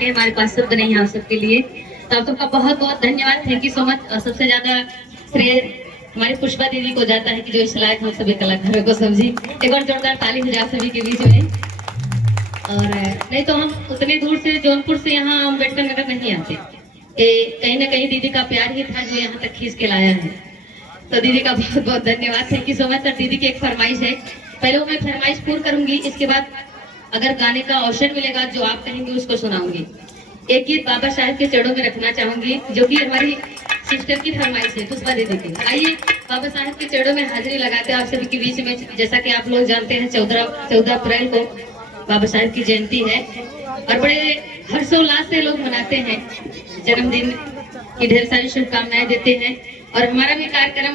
रखे हैं, हमारे पास शब्द नहीं है आप सबके लिए। तो आप सबका बहुत बहुत धन्यवाद, थैंक यू सो मच। और सबसे ज्यादा श्रेय हमारी पुष्पा दीदी को जाता है कि जो इस लायक हम सभी कलाकारों को समझी। एक बार जोरदार ताली हो जाए सभी के बीच में। और नहीं तो हम उतने दूर से जौनपुर से यहाँ अम्बेडकर नगर नहीं आते, कहीं ना कहीं दीदी का प्यार ही था जो यहाँ तक खींच के लाया है। तो दीदी का बहुत बहुत धन्यवाद, थैंक यू सो मच। और दीदी की एक फरमाइश है, पहले वो मैं फरमाइश पूरी करूंगी, इसके बाद अगर गाने का अवसर मिलेगा जो आप कहेंगे उसको सुनाऊंगी। एक गीत बाबा साहब के चरणों में रखना चाहूंगी जो कि हमारी सिस्टर की फरमाइश है, पुष्पा दीदी की। आइए बाबा साहब के चरणों में हाजिरी लगाते हैं आप सभी के बीच में। जैसा कि आप लोग जानते हैं 14 अप्रैल को बाबा साहब की जयंती है और बड़े हर्षोल्लास से लोग मनाते हैं, जन्मदिन की ढेर सारी शुभकामनाएं देते हैं। और हमारा भी कार्यक्रम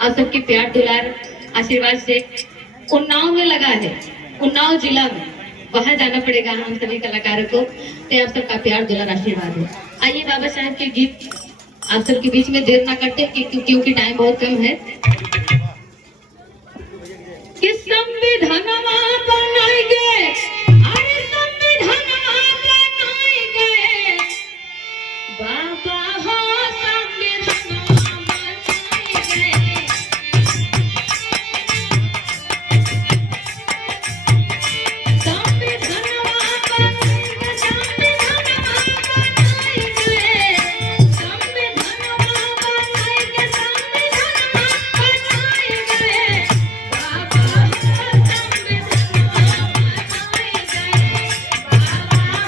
आप सबके प्यार दुलार आशीर्वाद से उन्नाव में लगा है, उन्नाव जिला में, वहां जाना पड़ेगा हम सभी कलाकारों को। तो आप सबका प्यार दुलार आशीर्वाद है। आइए बाबा साहब के गीत आप सबके बीच में देर ना करते क्योंकि टाइम बहुत कम है। कि संविधानवा बनाएंगे, अरे संविधानवा बनाएंगे, बाबा हो संविधानवा बनाएंगे। संविधानवा बनाएंगे, संविधानवा बनाएंगे, संविधानवा बनाएंगे, संविधानवा बनाएंगे, बाबा हो संविधानवा बनाएंगे, बाबा हो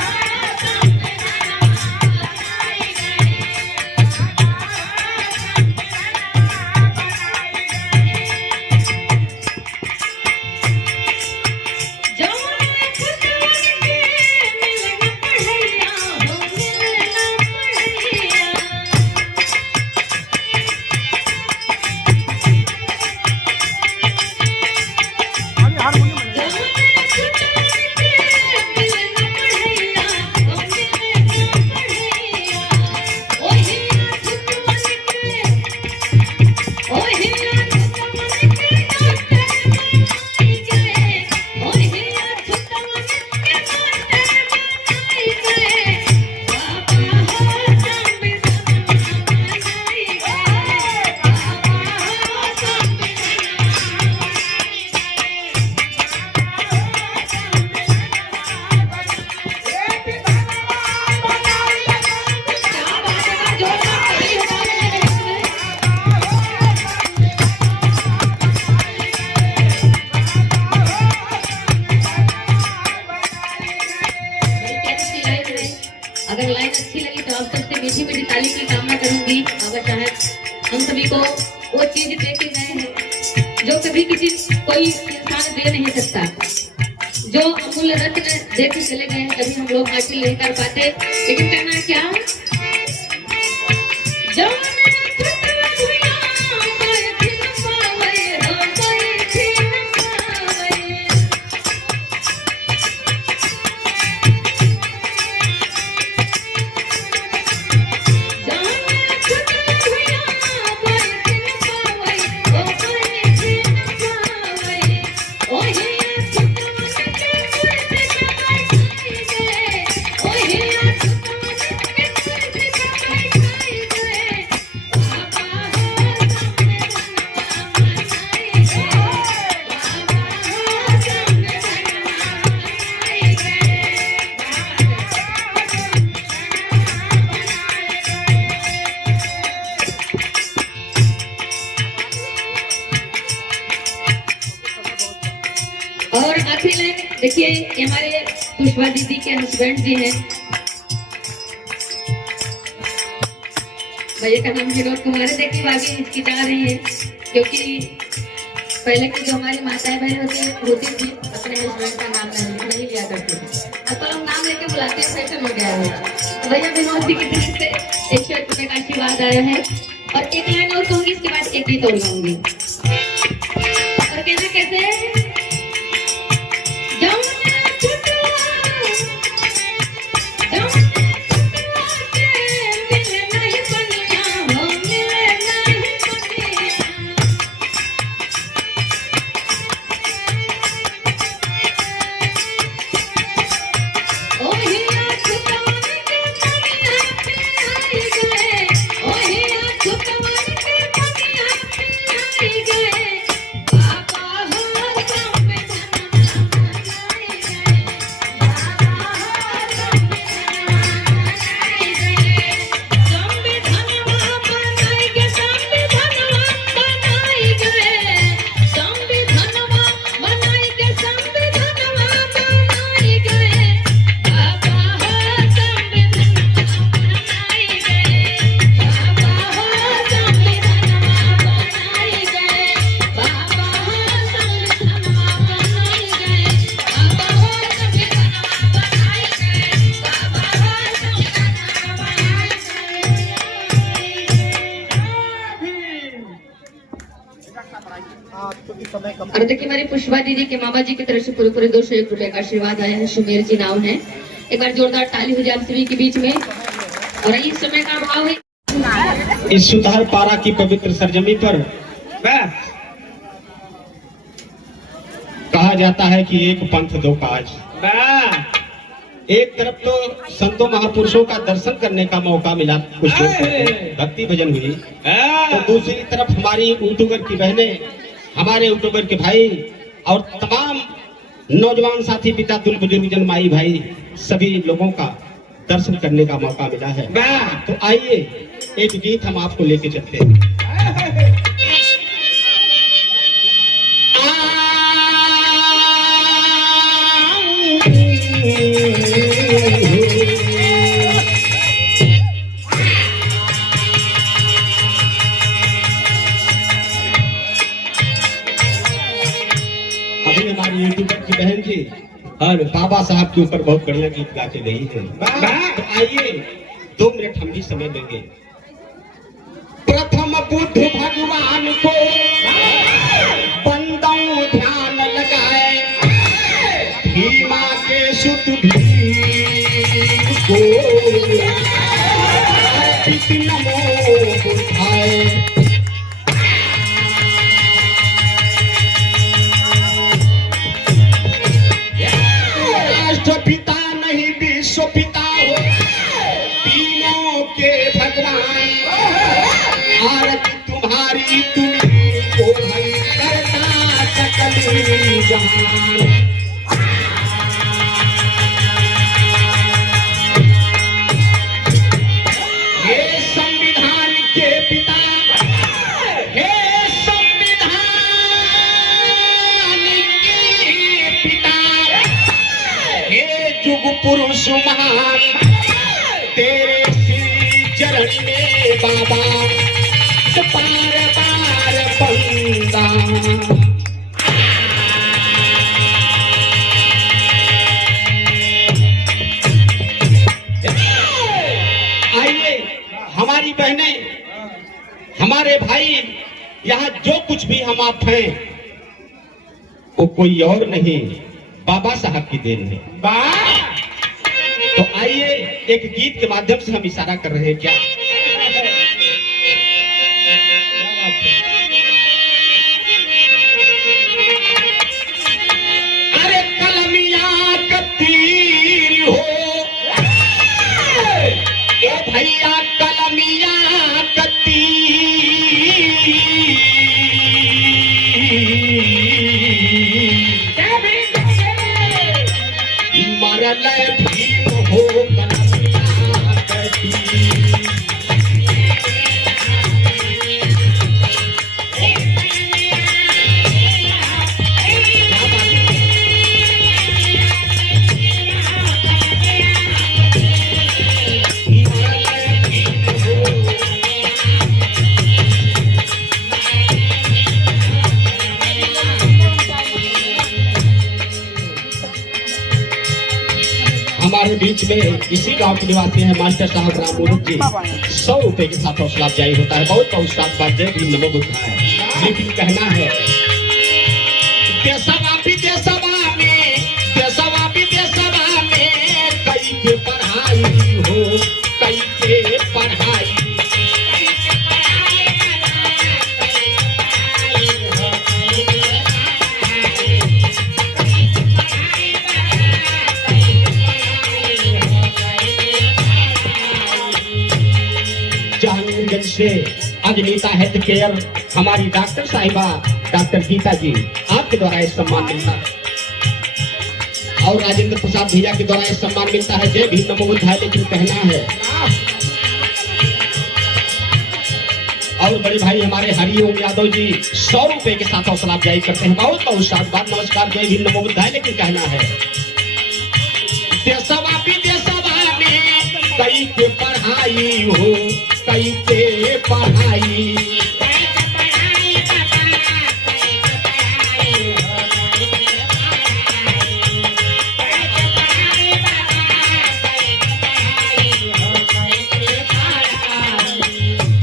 अगर लाइन अच्छी लगी तो आप सबसे मीठी मीठी ताली की कामना करूंगी। बाबा साहब हम सभी को वो चीज दे के गए हैं जो कभी किसी कोई इंसान दे नहीं सकता, जो अमूल्य रत्न दे के चले गए हैं, कभी हम लोग हासिल नहीं कर पाते। लेकिन करना क्या, जो और आखिरी लाइन देखिए, ये हमारे पुष्पा दीदी के हस्बैंड जी हैं, भैया का नाम विनोद कुमार है। देखिए भाभी हिचकिचा रही है क्योंकि पहले की जो हमारी माताएं बहन होती थी अपने हस्बैंड का नाम नहीं लिया करती थी, अब तो हम नाम लेके बुलाते हैं, फैशन हो गया है। तो भैया विनोद जी की तरफ से 100 रुपए का आशीर्वाद आया है। और एक लाइन और कहूंगी, इसके बाद एक गीत और गाऊंगी। और कहना कैसे, पुष्पा दीदी के मामा जी की तरफ से पूरे पूरे 201 रुपए का आशीर्वाद आया है। सुमेर जी नाम है। एक बार जोरदार ताली हो जाए आप सभी के बीच में। और इस समय का भाव है इस सुतार पारा की पवित्र सरजमी पर कहा जाता है कि एक पंथ दो काज। एक तरफ तो संतों महापुरुषों का दर्शन करने का मौका मिला, कुछ भक्ति भजन हुई, तो दूसरी तरफ हमारी यूट्यूबर की बहनें, हमारे यूट्यूबर के भाई और तमाम नौजवान साथी, पिता तुल बुजुर्ग जन, माई भाई, सभी लोगों का दर्शन करने का मौका मिला है। तो आइए एक गीत हम आपको लेके चलते हैं। अभी हमारी यूट्यूबर की बहन जी और बाबा साहब के ऊपर बहुत बढ़िया गीत गा के गई है। तो आइए 2 मिनट हम भी समय देंगे। प्रथम बुद्ध भगवान को बंदों ध्यान लगाए, भीमा के सुत भीम को अर्पित नमो बुद्धाय। पिता नहीं विश्व पिता हो, तीनों के भगवान, आरती तुम्हारी तुम्ही को भाई करता सकल जहान। हे संविधान के पिता, हे संविधान के पिता, युग पुरुष महान, तेरे श्री चरण में बाबा पार पार बंदा। आइए हमारी बहनें, हमारे भाई, यहाँ जो कुछ भी हम आप हैं वो कोई और नहीं, बाबा साहब की देन है। तो आइए एक गीत के माध्यम से हम इशारा कर रहे हैं। क्या अरे कलमिया कतीर हो, ए भैया कलमिया कतीर, मरल भीम हो कलमिया कतीर। हमारे बीच में इसी गांव के निवासी हैं मास्टर साहब राम मुरुक जी। 100 रुपए के साथ हौसला अफजाई होता है। बहुत बहुत साथ जय भीम नमो बुद्धाय। लेकिन कहना है देशवा विदेशवा में, देशवा विदेशवा में कई के पढ़ाई हो, कई के पढ़ाई। जहांगीरगंज से अजनीता हेल्थ केयर हमारी डॉक्टर साहिबा डॉक्टर गीता जी, आपके द्वारा इस सम्मान मिलता है। और राजेंद्र प्रसाद भैया के द्वारा इस सम्मान मिलता है। जय भीम नमो बुद्धाय। लेकिन कहना है और बड़े भाई हमारे हरिओम यादव जी 100 रुपए के साथ हौसला अफजाई करते हैं। बहुत बहुत साधुवाद, नमस्कार, जय भीम नमो बुद्धाय। लेकिन कहना है देशवा विदेशवा में कई के पढ़ाई हो, कई के पढ़ाई।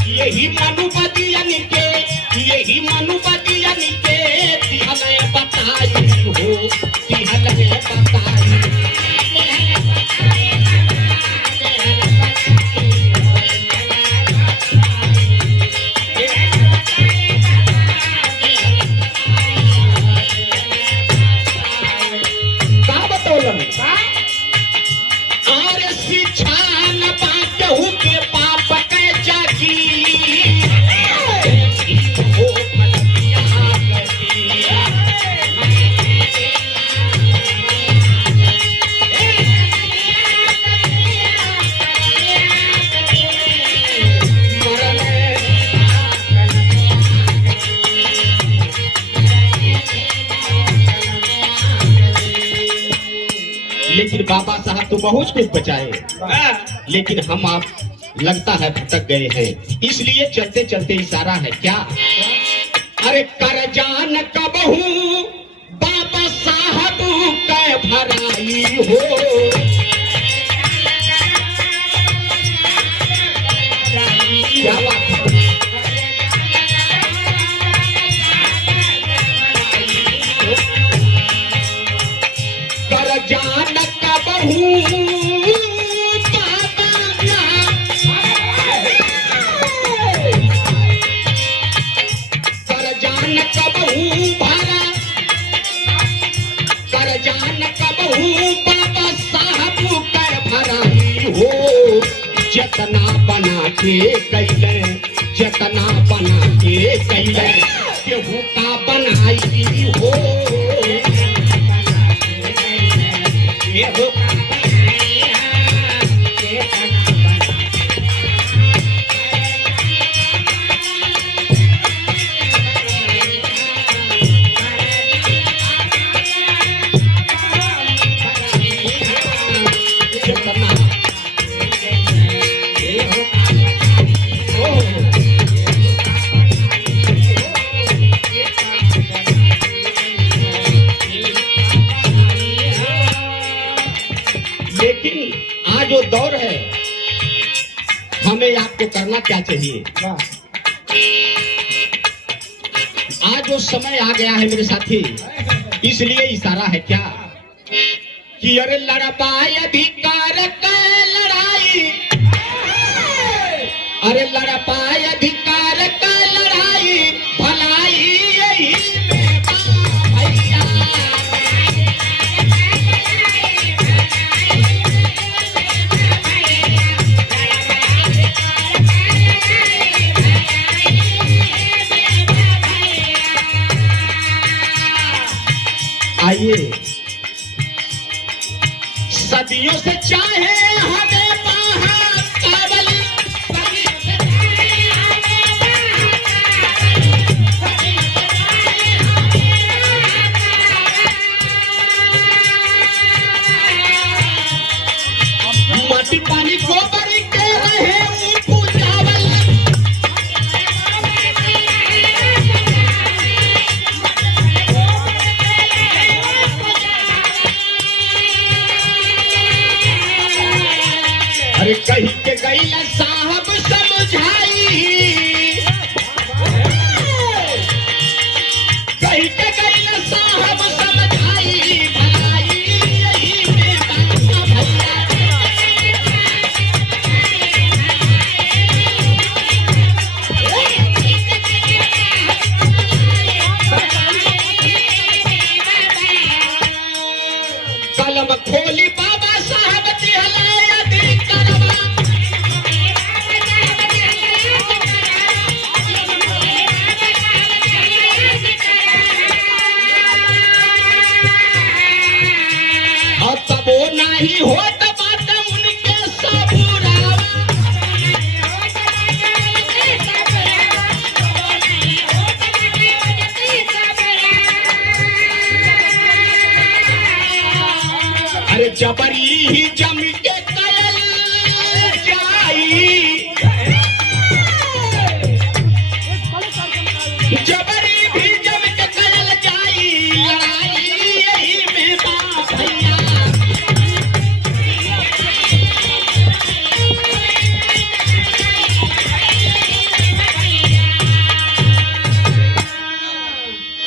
यही मनुपति यानी के, यही मनुपति यानी के हमें बताई लेकिन बाबा साहब तो बहुत कुछ बचाए, लेकिन हम आप लगता है भटक गए हैं। इसलिए चलते चलते इशारा है क्या, अरे कर जान कबहू बाबा साहब कै भराई हो, क्या बात है? कर जान कबहू जतना बना के कैले, जतना बना के कैले केहू का बनाई हो, केहू जो दौर है हमें आपको करना क्या चाहिए। आज जो समय आ गया है मेरे साथी, इसलिए इशारा है क्या कि अरे लड़ पाए अधिकार का लड़ाई, अरे लड़ पाए अधिकार का लड़ाई, भलाई यही भैया। आइए सदियों से चाहे हमें महाकाबल, माटी पानी गोबर के रहे ऊपू चावल, अरे कहीं के गई साहब समझाई, कहीं के गई साहब समझाई, भलाई यही बेटा भैया। कलम खोली बाबा साहब दिहलाया दी करवा, और तब वो नहीं होता बात उनके सबूरावा, अरे जबरी ही जम के कयल जाई, जबरी भी जम के कयल जाई, लड़ाई यही में बाप भैया।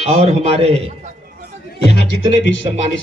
और हमारे यहाँ जितने भी सम्मानित